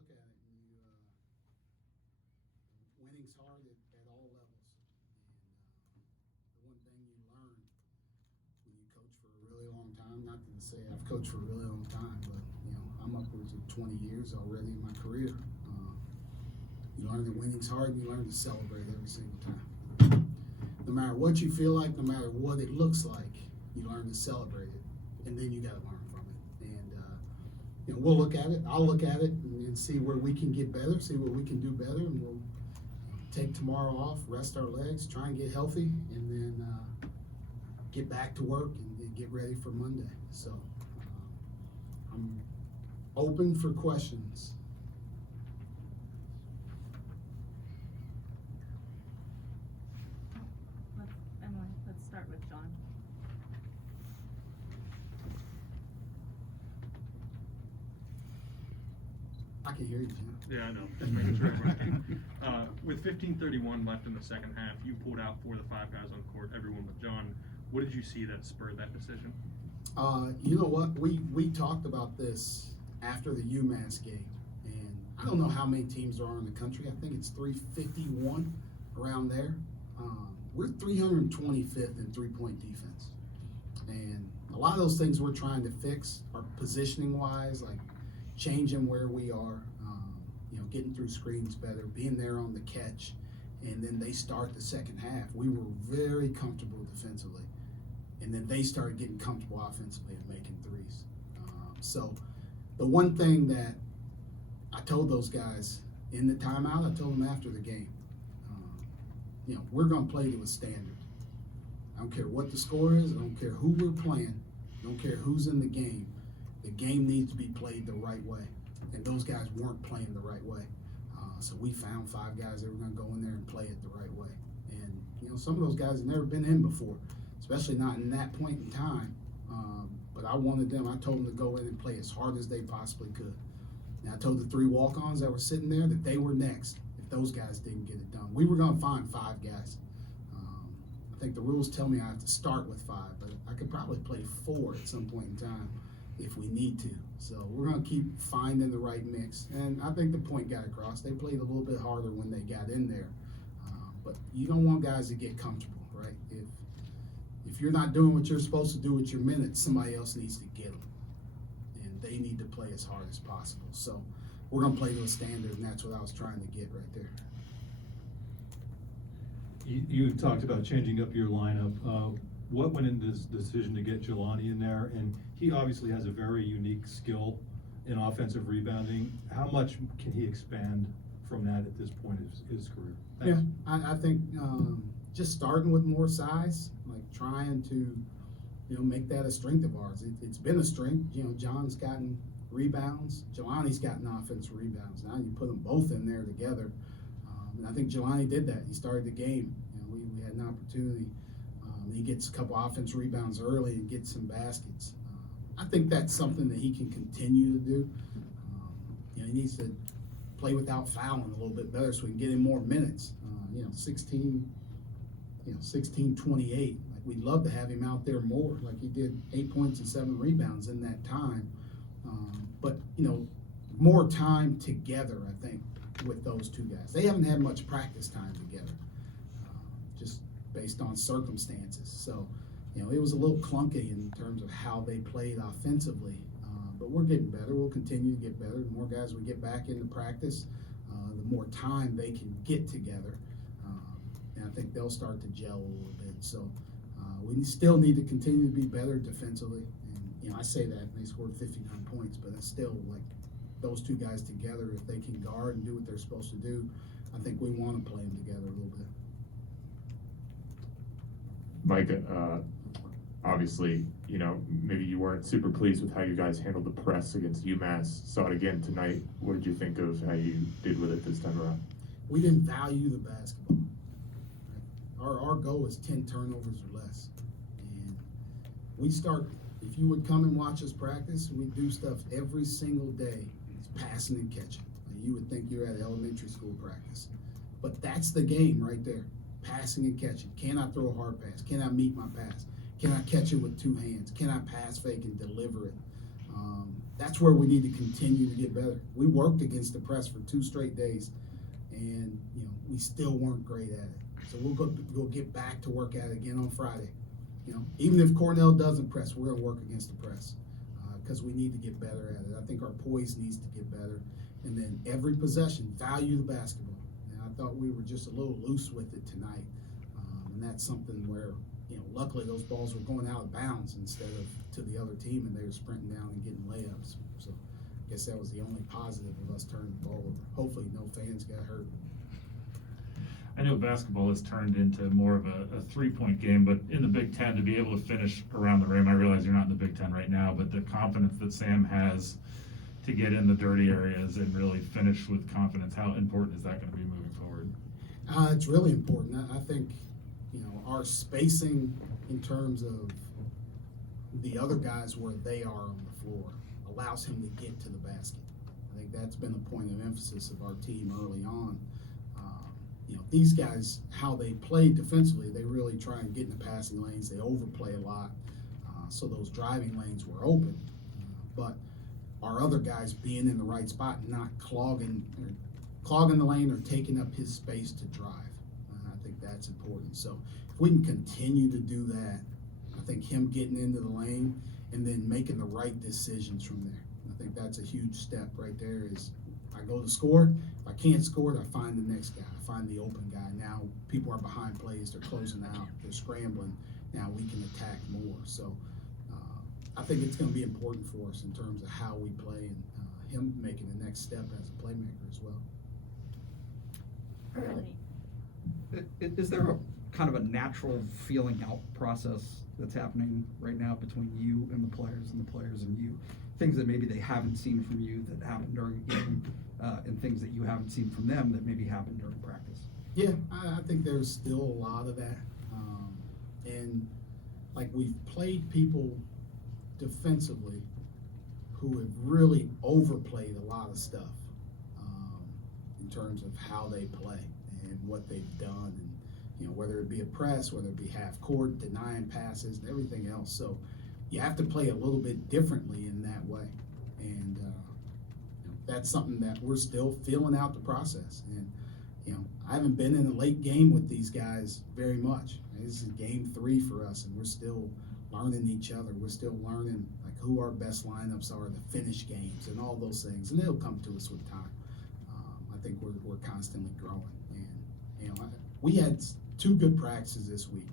look at it, winning's hard at all levels. And the one thing you learn when you coach for a really long time, not to say I've coached for a really long time, but I'm upwards of 20 years already in my career. You learn that winning's hard, and you learn to celebrate every single time. No matter what you feel like, no matter what it looks like, you learn to celebrate it, and then you got to learn from it. And we'll look at it. I'll look at it and see where we can get better, see what we can do better, and we'll take tomorrow off, rest our legs, try and get healthy, and then get back to work and get ready for Monday. So I'm open for questions. Let's start with John. I can hear you, Jim. Yeah, I know. Just making sure everyone can. With 15:31 left in the second half, you pulled out 4 of the 5 guys on court, everyone but John. What did you see that spurred that decision? You know what? We talked about this after the UMass game, and I don't know how many teams there are in the country. I think it's 351 around there. We're 325th in three-point defense, and a lot of those things we're trying to fix are positioning-wise, like changing where we are, getting through screens better, being there on the catch, and then they start the second half. We were very comfortable defensively, and then they started getting comfortable offensively and making threes. So the one thing that I told those guys in the timeout, I told them after the game, we're going to play to a standard. I don't care what the score is. I don't care who we're playing. I don't care who's in the game. The game needs to be played the right way. And those guys weren't playing the right way. So we found 5 guys that were going to go in there and play it the right way. And, some of those guys have never been in before, especially not in that point in time. But I wanted them, I told them to go in and play as hard as they possibly could. And I told the 3 walk-ons that were sitting there that they were next if those guys didn't get it done. We were going to find 5 guys. I think the rules tell me I have to start with 5, but I could probably play 4 at some point in time if we need to. So we're going to keep finding the right mix. And I think the point got across. They played a little bit harder when they got in there. But you don't want guys to get comfortable, right? If you're not doing what you're supposed to do with your minutes, somebody else needs to get them. And they need to play as hard as possible. So we're going to play to a standard, and that's what I was trying to get right there. You talked about changing up your lineup. What went into this decision to get Jelani in there? And he obviously has a very unique skill in offensive rebounding. How much can he expand from that at this point in his career? Thanks. Yeah, I think just starting with more size, like trying to, make that a strength of ours. It's been a strength. John's gotten rebounds. Jelani's gotten offensive rebounds. Now you put them both in there together. And I think Jelani did that. He started the game. We had an opportunity. He gets a couple offensive rebounds early and gets some baskets. I think that's something that he can continue to do. He needs to play without fouling a little bit better so we can get him more minutes. 16, 28. Like we'd love to have him out there more. Like he did 8 points and 7 rebounds in that time. But more time together, I think, with those 2 guys. They haven't had much practice time together, just based on circumstances. So, it was a little clunky in terms of how they played offensively. But we're getting better. We'll continue to get better. The more guys we get back into practice, the more time they can get together. And I think they'll start to gel a little bit. So we still need to continue to be better defensively. And, I say that they scored 59 points, but it's still like those 2 guys together, if they can guard and do what they're supposed to do, I think we want to play them together a little bit. Micah, obviously, maybe you weren't super pleased with how you guys handled the press against UMass. Saw it again tonight. What did you think of how you did with it this time around? We didn't value the basketball. Right? Our goal is 10 turnovers or less. And if you would come and watch us practice, we do stuff every single day. It's passing and catching. You would think you're at elementary school practice. But that's the game right there. Passing and catching. Can I throw a hard pass? Can I meet my pass? Can I catch it with 2 hands? Can I pass fake and deliver it? That's where we need to continue to get better. We worked against the press for 2 straight days, and we still weren't great at it. So we'll get back to work at it again on Friday. Even if Cornell doesn't press, we're gonna work against the press because we need to get better at it. I think our poise needs to get better, and then every possession, value the basketball. And I thought we were just a little loose with it tonight, and that's something where luckily those balls were going out of bounds instead of to the other team, and they were sprinting down and getting layups. So I guess that was the only positive of us turning the ball over. Hopefully no fans got hurt. I know basketball has turned into more of a 3-point game, but in the Big Ten, to be able to finish around the rim, I realize you're not in the Big Ten right now, but the confidence that Sam has to get in the dirty areas and really finish with confidence, how important is that going to be moving forward? It's really important. I think, our spacing in terms of the other guys where they are on the floor allows him to get to the basket. I think that's been a point of emphasis of our team early on. These guys, how they play defensively, they really try and get in the passing lanes. They overplay a lot, so those driving lanes were open. But our other guys being in the right spot, not clogging the lane or taking up his space to drive. I think that's important. So if we can continue to do that, I think him getting into the lane and then making the right decisions from there. I think that's a huge step right there. Is I go to score. If I can't score it, I find the next guy. I find the open guy. Now people are behind plays. They're closing out. They're scrambling. Now we can attack more. So I think it's going to be important for us in terms of how we play and him making the next step as a playmaker as well. Is there a kind of a natural feeling out process that's happening right now between you and the players and you? Things that maybe they haven't seen from you that happened during the game, and things that you haven't seen from them that maybe happened during practice? Yeah, I think there's still a lot of that. And like we've played people defensively who have really overplayed a lot of stuff in terms of how they play and what they've done, and whether it be a press, whether it be half court, denying passes, and everything else. So you have to play a little bit differently in that way, and that's something that we're still feeling out the process. And I haven't been in a late game with these guys very much. This is game 3 for us, and we're still learning each other. We're still learning like who our best lineups are, the finish games, and all those things, and they'll come to us with time. I think we're constantly growing, and we had 2 good practices this week,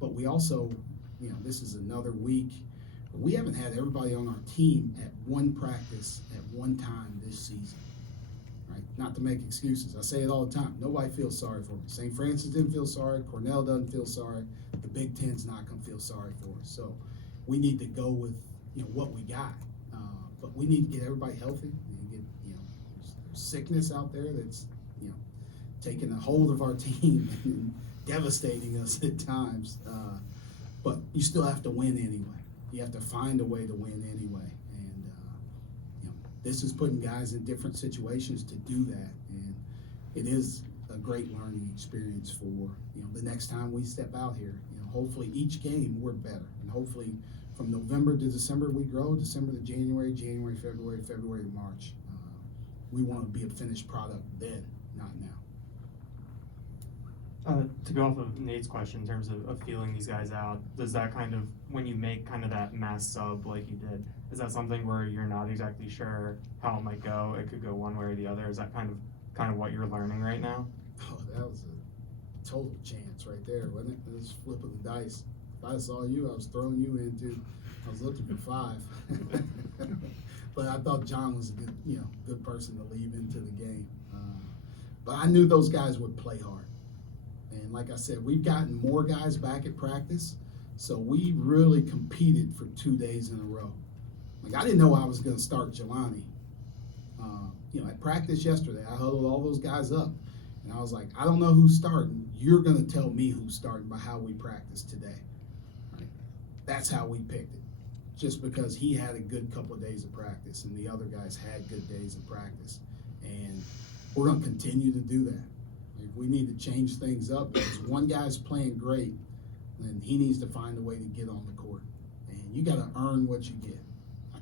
but we also, this is another week. We haven't had everybody on our team at one practice at one time this season. Right? Not to make excuses. I say it all the time. Nobody feels sorry for me. St. Francis didn't feel sorry. Cornell doesn't feel sorry. The Big Ten's not going to feel sorry for us. So we need to go with what we got. But we need to get everybody healthy. We need to get there's sickness out there that's taking a hold of our team and devastating us at times. But you still have to win anyway. You have to find a way to win anyway. This is putting guys in different situations to do that, and it is a great learning experience for the next time we step out here. Hopefully each game we're better, and hopefully from November to December we grow, December to January, January, February, February to March. We want to be a finished product then, not now. To go off of Nate's question in terms of feeling these guys out, does that kind of, when you make kind of that mass sub like you did, is that something where you're not exactly sure how it might go? It could go one way or the other. Is that kind of what you're learning right now? Oh, that was a total chance right there, wasn't it? It was flipping the dice. If I saw you, I was throwing you into. I was looking for 5. But I thought John was a good person to leave into the game. But I knew those guys would play hard. And like I said, we've gotten more guys back at practice, so we really competed for 2 days in a row. Like, I didn't know I was going to start Jelani. At practice yesterday, I huddled all those guys up, and I was like, I don't know who's starting. You're going to tell me who's starting by how we practice today. Right? That's how we picked it, just because he had a good couple of days of practice, and the other guys had good days of practice. And we're going to continue to do that. If we need to change things up, because one guy's playing great, then he needs to find a way to get on the court. And you got to earn what you get.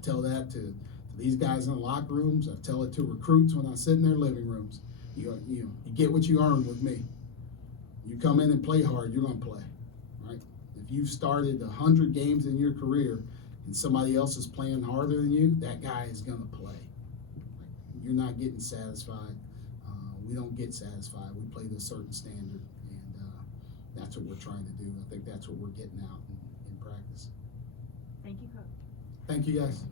tell that to these guys in the locker rooms. I tell it to recruits when I sit in their living rooms. You get what you earn with me. You come in and play hard, you're gonna play, right? If you've started 100 games in your career and somebody else is playing harder than you, that guy is gonna play. You're not getting satisfied. We don't get satisfied. We play to a certain standard, and that's what we're trying to do. I think that's what we're getting out in practice. Thank you, Coach. Thank you, guys.